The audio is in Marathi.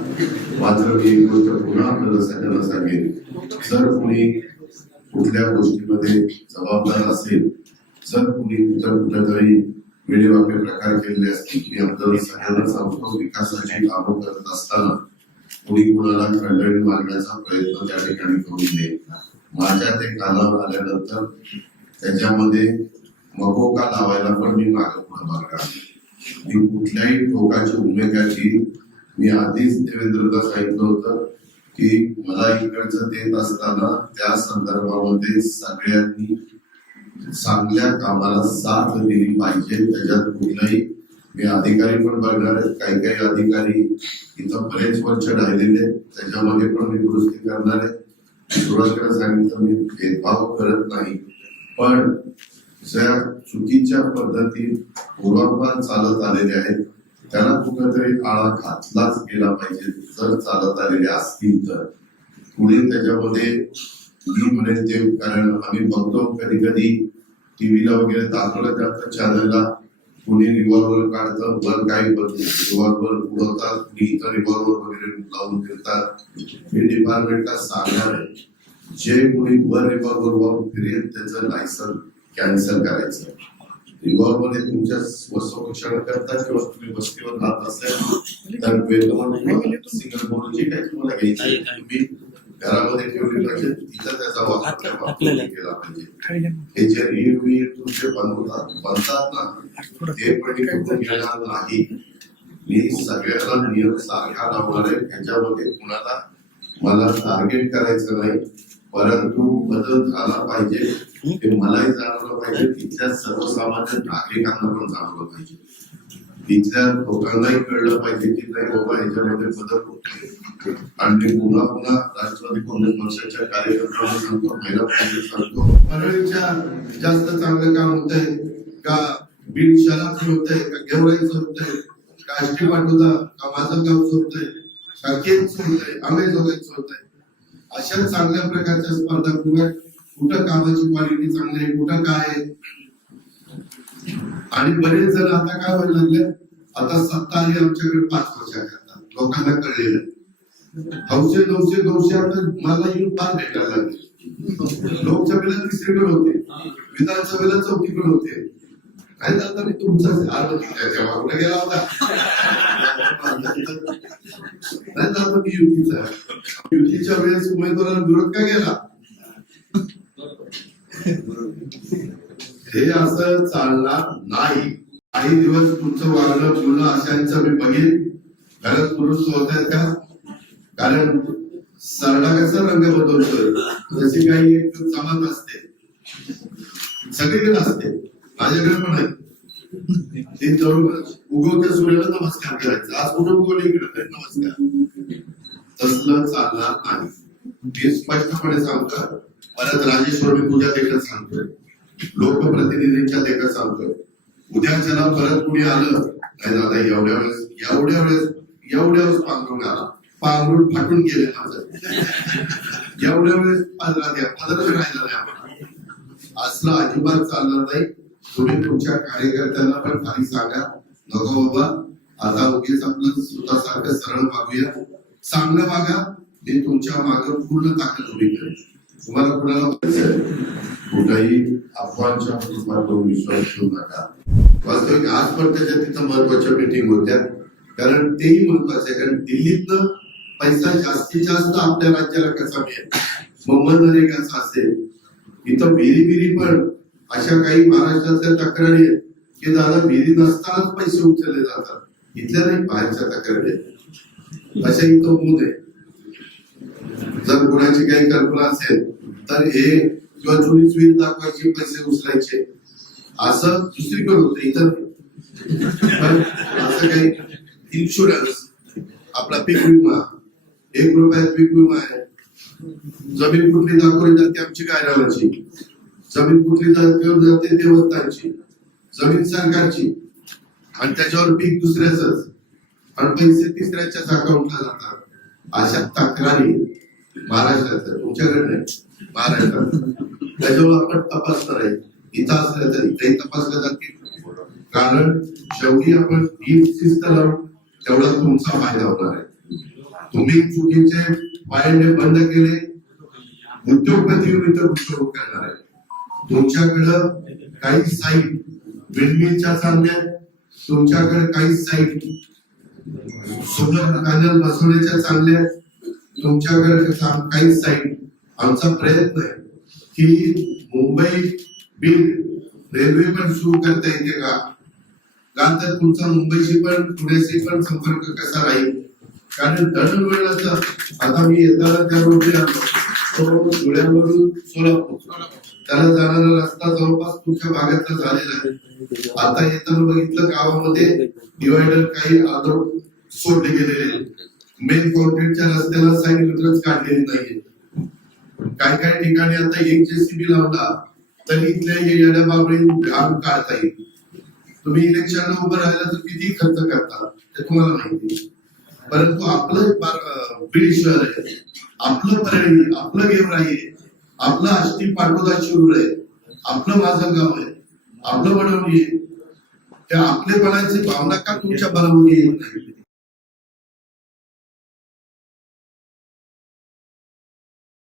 मात्र मी एक गोष्ट पुन्हा आपल्याला सगळ्यांना सांगेन. जर कोणी कुठल्या गोष्टीमध्ये जबाबदार असेल जर कोणी कुठं कुठेतरी वेळेवाके प्रकार केलेले असतील मी आपल्याला सगळ्यांना सांगतो विकासाची कामं करत असताना कोणी कुणाला खंडणी मारण्याचा प्रयत्न त्या ठिकाणी करू नये. माझ्या ते कानावर आल्यानंतर त्याच्यामध्ये मकोका लावायला पण मी मागं पुढे बघणार मी कुठल्याही टोकाची भूमिकाची मी आधीच देवेंद्रला सांगितलं होतं की मला इकडचं देत असताना त्या संदर्भामध्ये सगळ्यांनी चांगल्या कामाला साथ दिली पाहिजे. त्याच्यात कुठलाही मी अधिकारी पण बघणार आहेत काही काही अधिकारी इथं बरेच वर्ष राहिलेले आहेत. त्याच्यामध्ये पण मी दुरुस्ती करणार आहे. सुरुवातीला सांगितलं मी भेदभाव करत नाही. पण ज्या चुकीच्या पद्धती पूर्वापार चालत आलेल्या आहेत त्याला कुठेतरी आळा घातलाच गेला पाहिजे. जर चालत आलेले असतील तर. पुढे त्याच्यामध्ये मी म्हणेल ते कारण आम्ही बघतो कधी कधी टीव्हीला वगैरे दाखवलं जातं चॅनलला कुणी रिव्हॉल्वर काढतं वर काही रिव्हॉल्वर उडवतात कुणी इतर रिव्हॉल्वर वगैरे लावून फिरतात. हे डिपार्टमेंटला सांगणार आहे. जे कोणी वर रिव्हॉल्वर वापरून फिरेल त्याचं लायसन कॅन्सल करायचं रिव्हॉल्वर हे तुमच्या स्वसंरक्षण करता किंवा तुम्ही वस्तीवर राहत असेल? तर सिंगल बोर्ड जे काही तुम्हाला घ्यायचं आहे, तुम्ही घरामध्ये ठेवली पाहिजे. तिथं त्याचा वापर केला पाहिजे. हे जे वीड तुमचे बनवतात बनतात ना ते पण येणार नाही. मी सगळ्याला नियम सारखा लावणार आहे. त्याच्यामध्ये कुणाला मला टार्गेट करायचं नाही. परंतु बदल झाला पाहिजे. हे मलाही जाणवलं पाहिजे. तिथल्या सर्वसामान्य नागरिकांना पण जाणवलं पाहिजे. तिथल्या लोकांनाही कळलं पाहिजे की नाही बाबा याच्यामध्ये बदल होतोय आणि पुन्हा पुन्हा राष्ट्रवादी काँग्रेस पक्षाच्या कार्यकर्त्यांना सांगतो महिला काँग्रेस सांगतो. परळीच्या जास्त चांगलं काम होत आहे का? बीड शहराचं आहे का? गेवराईचं होत आहे का? आष्टी पाटोदा का माझं गावचं होतंय का केमचं होतंय आंबेजोगाईचं होत आहे अशा चांगल्या प्रकारच्या स्पर्धा करूयात कुठं कामाची क्वालिटी चांगली आहे कुठं काय आहे. आणि बरेच जण आता काय व्हायला लागले? आता सत्ता आली आमच्याकडे पाच वर्षाकरता लोकांना कळलेलं हौशे नऊशे नऊशे आता मला येऊन पाच भेटायला लागले. लोकसभेला तिसरीकडे होते. विधानसभेला चौथीकडे होते. काय आता मी तुमचा आरोग्य तेव्हा. कुठे गेला होता? नाही तर मी युतीचा युतीच्या वेळेस उमेदवाराला विरोध का केला? हे असं चालणार नाही. काही दिवस तुमचं वागणं बोलणं अशांचं मी बघेन. खरंच पुरुष होत आहेत का? कारण सरडा कसा रंग बदलतो जशी काही एक जमात असते. सगळीकडे असते. माझ्याकडे पण आहे. ते जरूर उगवत्या सूर्याला नमस्कार करायचा. आज कुठं उगवले इकडे? नमस्कार. तसलं चालणार नाही हे स्पष्टपणे सांगतात परत राजेश्वरी तुझ्या देखील सांगतोय. लोकप्रतिनिधींच्या देखील सांगतोय. उद्याच्याला परत कुणी आलं काय दादा एवढ्या वेळेस एवढ्या वेळेस एवढ्या वेळेस पांघरून आला. पांघरून फाटून गेले माझं. एवढ्या वेळेस पंधरा द्या पंधरा राहिला नाही आम्हाला. असलं अजिबात चालणार नाही. तुम्ही तुमच्या कार्यकर्त्यांना पण खाली सांगा. नको बाबा आता उगीच आपलं स्वतःसारखं सरळ मागूया. चांगलं बघा ते तुमच्या मागे पूर्ण ताकद उभी करेल. तुम्हाला कुणाला कुठेही अफवांच्या रूपात विश्वास ठेवू नका. वास्तविक आज पण त्याच्या तिथं महत्त्वाच्या मिटिंग होत्या कारण तेही महत्वाचं आहे कारण दिल्लीतनं पैसा जास्तीत जास्त आपल्या राज्याला कसा मिळेल? मुंबई असेल इथं विहिरी विहिरी पण अशा काही महाराष्ट्रातल्या तक्रारी आहेत की दादा विहिरी नसतानाच पैसे उचलले जातात. इथल्या नाही बाहेरच्या तक्रारी आहेत. असेही तो होऊ आहे जर कोणाची काही कल्पना असेल तर हे किंवा चोवीस वीर दाखवायचे पैसे उचलायचे असं दुसरीकडे होतं इतर असं काही इन्शुरन्स आपला पीक विमा एक रुपयात पीक विमा आहे. जमीन कुठली दाखवली जाते आमची काय जमीन कुठली दाखवली जाते देवस्थानची. जमीन सरकारची. आणि त्याच्यावर पीक दुसऱ्याच आणि पैसे तिसऱ्याच्याच अकाउंटला जातात. अशा तक्रारी महाराष्ट्रात तुमच्याकडे नाही. महाराष्ट्रात. त्याच्यावर आपण तपासणार आहे इथं असलं तर इथेही तपासलं जातील कारण शेवटी आपण ही शिस्त लावून तेवढा तुमचा फायदा होणार आहे. तुम्ही चुकीचे पायंडे बंद केले उद्योगपती विरुद्ध गुंतवणूक करणार आहे. तुमच्याकडं काही साईट विंडमिलच्या चांगल्या तुमच्याकडे काही साईट सोलर पॅनल बसवण्याच्या चांगल्या तुमच्याकडे काही साईट. आमचा प्रयत्न आहे की मुंबई बीड रेल्वे पण सुरू करता येते का? का तर तुमचा मुंबईशी पण पुण्याशी पण संपर्क कसा राहील? कारण दळणवळणाचा आता मी येताना त्या रोडने आलो. तो धुळ्यावरून सोलापूर. त्याला जाणारा रस्ता जवळपास तुमच्या भागातला झालेला आहे. आता येताना बघितलं गावामध्ये डिवायडर काही आदर सोडले गेलेले मेन कॉन्क्रीटच्या रस्त्याला साईड मीटरच काढलेली नाहीये. काही काही ठिकाणी आता एक जेसीबी लावला तरी इथल्या येणाऱ्या बाबळी घाम काढता येईल. तुम्ही इलेक्शनला उभं राहिला तर किती खर्च करता ते तुम्हाला माहिती परंतु आपलं बीड शहर आहे. आपलं परळी आपलं गेवराई आहे. आपलं आष्टी पाटोदा शिरूर आहे. आपलं माझं गाव आहे. आपलं बनवली आहे. त्या आपलेपणाची भावना का तुमच्या मनामध्ये येत नाही